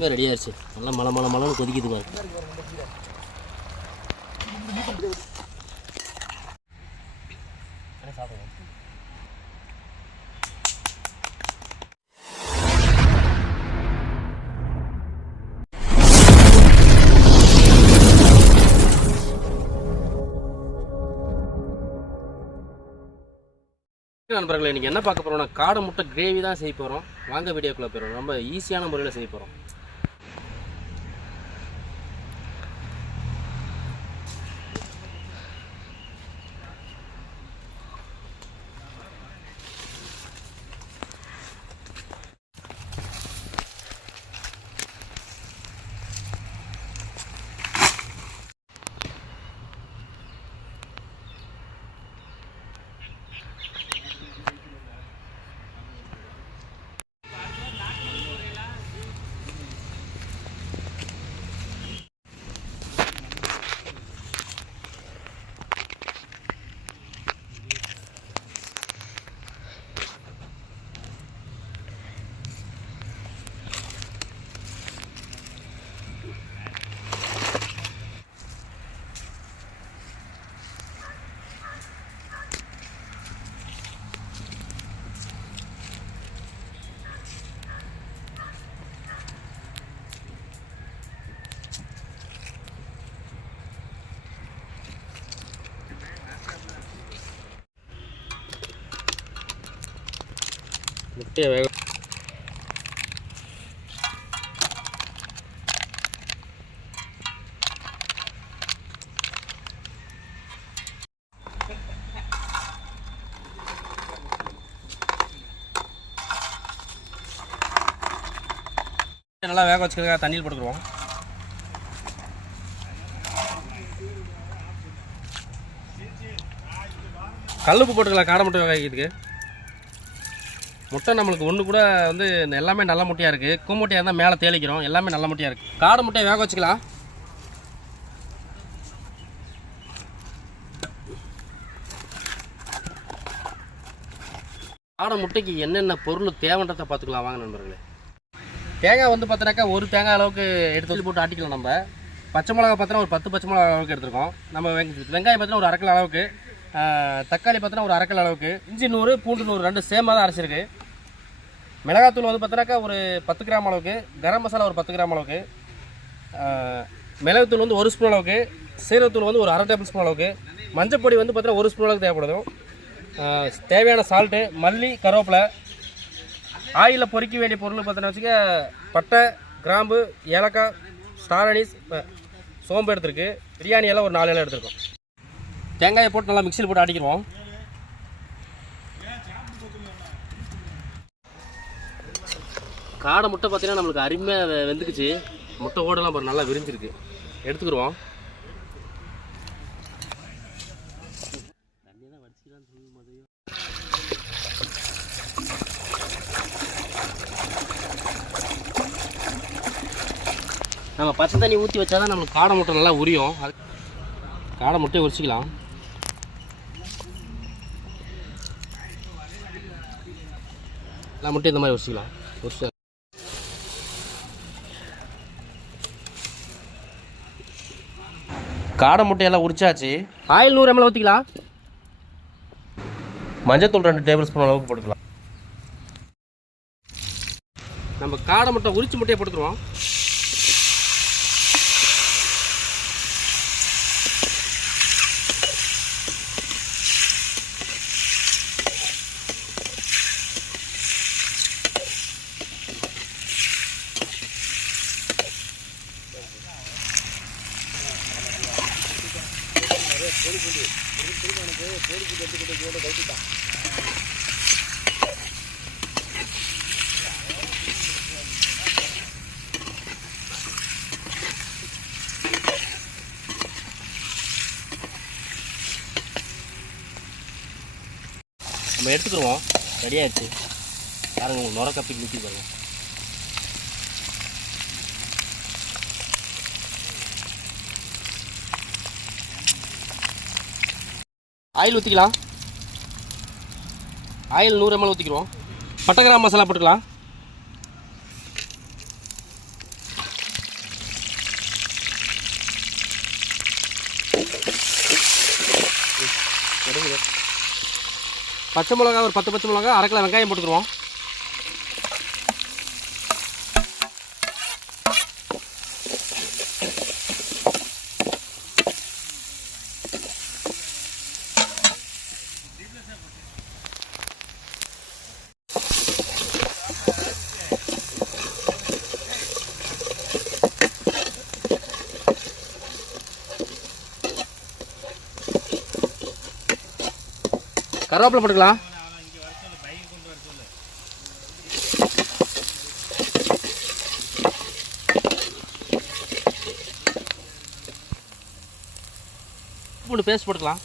குழம்பு ரெடி ஆயிடுச்சு. நல்லா மலை கொதிக்குது பாரு. நண்பர்களே, இன்றைக்கி என்ன பார்க்க போகிறோம்னா காடை முட்டை கிரேவி தான் செய்ய போகிறோம். வாங்க வீடியோக்குள்ளே போயிடும். ரொம்ப ஈஸியான முறையில் செய்ய போகிறோம். முட்டையை வேக நல்லா வேக வச்சுக்கிறதுக்காக தண்ணியில் போட்டுக்குருவோம். கல்லுப்பு போட்டுக்கலாம் காடை முட்டை வேக வைக்கிறதுக்கு. முட்டை நம்மளுக்கு ஒன்று கூட வந்து எல்லாமே நல்ல முட்டையாக இருக்குது. கூமுட்டையாக இருந்தால் மேலே தேளிக்கிறோம். எல்லாமே நல்ல முட்டையாக இருக்குது. காடை முட்டையை வேக வச்சுக்கலாம். காடை முட்டைக்கு என்னென்ன பொருள் தேவைன்றதை பார்த்துக்கலாம் வாங்க நண்பர்களே. தேங்காய் வந்து பார்த்தினாக்கா ஒரு தேங்காய் அளவுக்கு எடுத்து போட்டு ஆட்டிக்கலாம். நம்ம பச்சை மிளகா பார்த்தோன்னா ஒரு 10 பச்சை மிளகா அளவுக்கு எடுத்துருக்கோம். நம்ம வெங்காயம் பார்த்தீங்கன்னா ஒரு 1/2 கிலோ அளவுக்கு, தக்காளி பார்த்தோன்னா ஒரு 1/2 கிலோ அளவுக்கு, இஞ்சி 100 பூண்டு 100 ரெண்டு சேமாக தான் அரைச்சிருக்கு. மிளகாத்தூள் வந்து பார்த்தினாக்கா ஒரு 10 கிராம் அளவுக்கு, கரம் மசாலா ஒரு 10 கிராம் அளவுக்கு, மிளகுத்தூள் வந்து 1 ஸ்பூன் அளவுக்கு, சீரகத்தூள் வந்து ஒரு 1/2 டேபிள் ஸ்பூன் அளவுக்கு, மஞ்சப்பொடி வந்து பார்த்தீங்கன்னா 1 ஸ்பூன் அளவுக்கு தேவைப்படும். தேவையான சால்ட்டு, மல்லி, கருவேப்பிலை. ஆயிலில் பொரிக்க வேண்டிய பொருள் பார்த்தீங்கன்னா வச்சுக்க பட்டை, கிராம்பு, ஏலக்காய், ஸ்டார் அனீஸ், சோம்பு எடுத்துருக்கு. பிரியாணி எல்லாம் ஒரு 4 இலை எடுத்துருக்கோம். தேங்காயை போட்டு நல்லா மிக்சியில் போட்டு ஆட்டிக்கிடுவோம். காடை முட்டை பார்த்தீங்கன்னா நம்மளுக்கு அருமையாக வெந்துக்குச்சு. முட்டை ஓடெல்லாம் பாரு நல்லா விரிஞ்சிருக்கு. எடுத்துக்கிடுவோம். நம்ம பச்சை தண்ணி ஊற்றி வச்சா தான் நம்மளுக்கு காடை முட்டை நல்லா உரியும். அது காடை முட்டையை உரிச்சிக்கலாம். எல்லா முட்டையும் இந்த மாதிரி உரிச்சிக்கலாம். உரிச்சு காடை முட்டையெல்லாம் உரிச்சாச்சு. ஆயில் 100 ml ஊற்றிக்கலாம். மஞ்சத்தூள் 2 டேபிள் ஸ்பூன் அளவுக்கு போட்டுக்கலாம். நம்ம காடை முட்டை உரிச்சு முட்டையை போட்டுக்குருவோம். நம்ம எடுத்துக்கிடுவோம். ரெடி ஆயிடுச்சு பாருங்க. உங்களுக்கு நுர கப்பி ஊற்றி பாருங்க. ஆயில் ஊற்றிக்கலாம். Oil 100 ml ஊற்றிக்கிறோம். பட்டை கிராம் மசாலா போட்டுக்கலாம். பச்சை மிளகா ஒரு 10 பச்சை மிளகா, 1/2 கிலோ வெங்காயம் போட்டுக்குருவோம். கருவேப்பிலை போட்டுக்கலாம். பூண்டு பேஸ்ட் போட்டுக்கலாம்.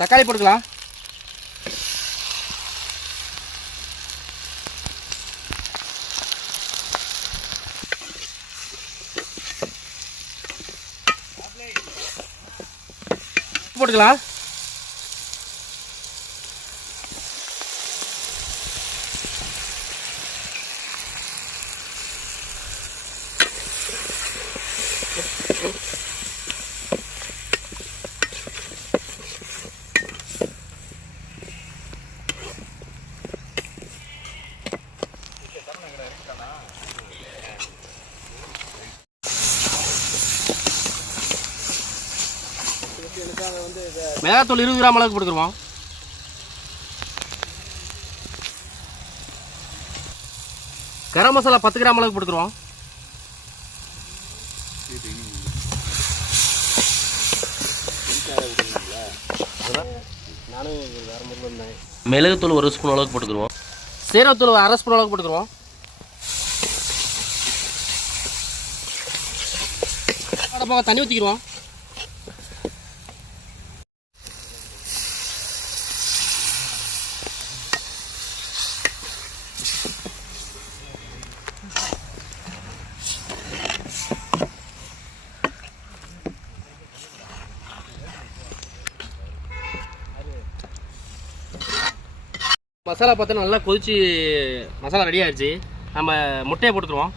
தக்காளி போட்டுக்கலாம். போட்டுக்கலாம். மிளகாத்தூள் 20 கிராம் அளவுக்கு போட்டுக்குருவோம். கரம் மசாலா 10 கிராம் அளவுக்கு போட்டுக்குருவோம். மிளகுத்தூள் 1 ஸ்பூன் அளவுக்கு போட்டுக்குருவோம். சீரகத்தூள் 1/2 ஸ்பூன் அளவுக்கு போட்டுக்குருவோம். தண்ணி ஊற்றிக்கிடுவோம். மசாலா பார்த்தா நல்லா கொதிச்சு மசாலா ரெடி ஆயிடுச்சு. நம்ம முட்டையை போட்டுக்குருவோம்.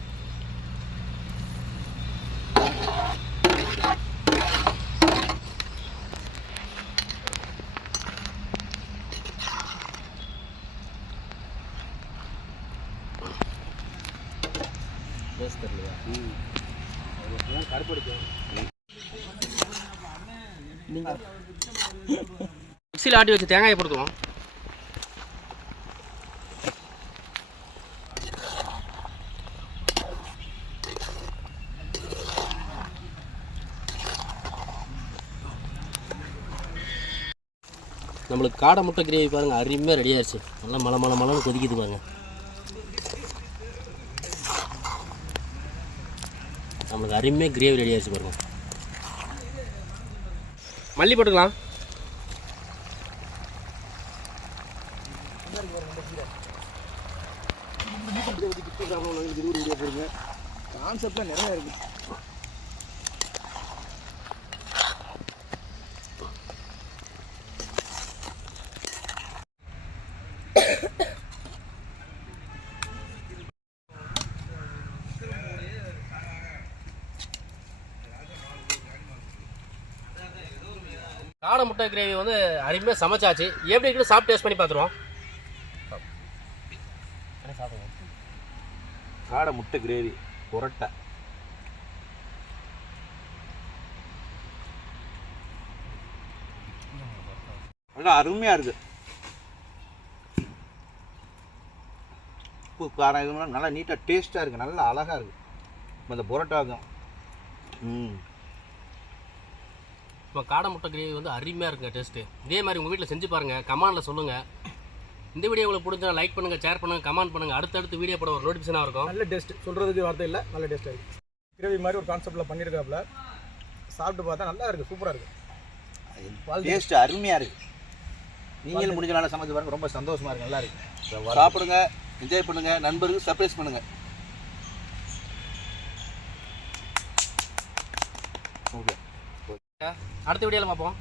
மிக்ஸியில் ஆட்டி வச்சு தேங்காயை போட்டுக்குவோம். நம்மளுக்கு காடை முட்டை கிரேவி பாருங்கள் அருமையாக ரெடி ஆயிடுச்சு. நல்லா மலன்னு கொதிக்குது பாருங்கள். நம்மளுக்கு அருமையாக கிரேவி ரெடி ஆயிடுச்சு பாருங்கள். மல்லி போட்டுக்கலாம். கான்செப்ட்லாம் நிறையா இருக்குது. காடை முட்டை கிரேவி வந்து அருமையாக சமைச்சாச்சு. எப்படி இருக்குன்னு சாப்பிட்டு டேஸ்ட் பண்ணி பார்த்துருவோம். காடை முட்டை கிரேவி புரட்டை நல்லா அருமையாக இருக்குது. உப்பு காரம் இது நல்லா நீட்டாக டேஸ்ட்டாக இருக்குது. நல்லா அழகாக இருக்குது. இந்த புரோட்டாக்கும் இப்போ காடை முட்டை கிரேவி வந்து அருமையாக இருக்குங்க டேஸ்ட்டு. இதே மாதிரி உங்கள் வீட்டில் செஞ்சு பாருங்கள், கமெண்டில் சொல்லுங்கள். இந்த வீடியோ உங்களுக்கு பிடிச்சா லைக் பண்ணுங்கள், ஷேர் பண்ணுங்கள், கமெண்ட் பண்ணுங்கள். அடுத்தடுத்து வீடியோ போட ஒரு நோட்டிஃபிகேஷனாக இருக்கும். நல்ல டேஸ்ட், சொல்கிறதுக்கு வார்த்தை இல்லை, நல்ல டேஸ்ட்டாக இருக்குது. கிரேவி மாதிரி ஒரு கான்செப்டில் பண்ணியிருக்காப்புல. சாப்பிட்டு பார்த்தா நல்லா இருக்குது, சூப்பராக இருக்குது. டேஸ்ட்டு அருமையாக இருக்குது. நீங்களும் முடிஞ்ச நாளாக சமைச்சு பாருங்கள். ரொம்ப சந்தோஷமாக இருக்குது, நல்லா இருக்குது. சாப்பிடுங்க, என்ஜாய் பண்ணுங்கள், நண்பர்களுக்கு சர்ப்ரைஸ் பண்ணுங்கள். ஓகே, அடுத்த வீடியோவில் பார்ப்போம்.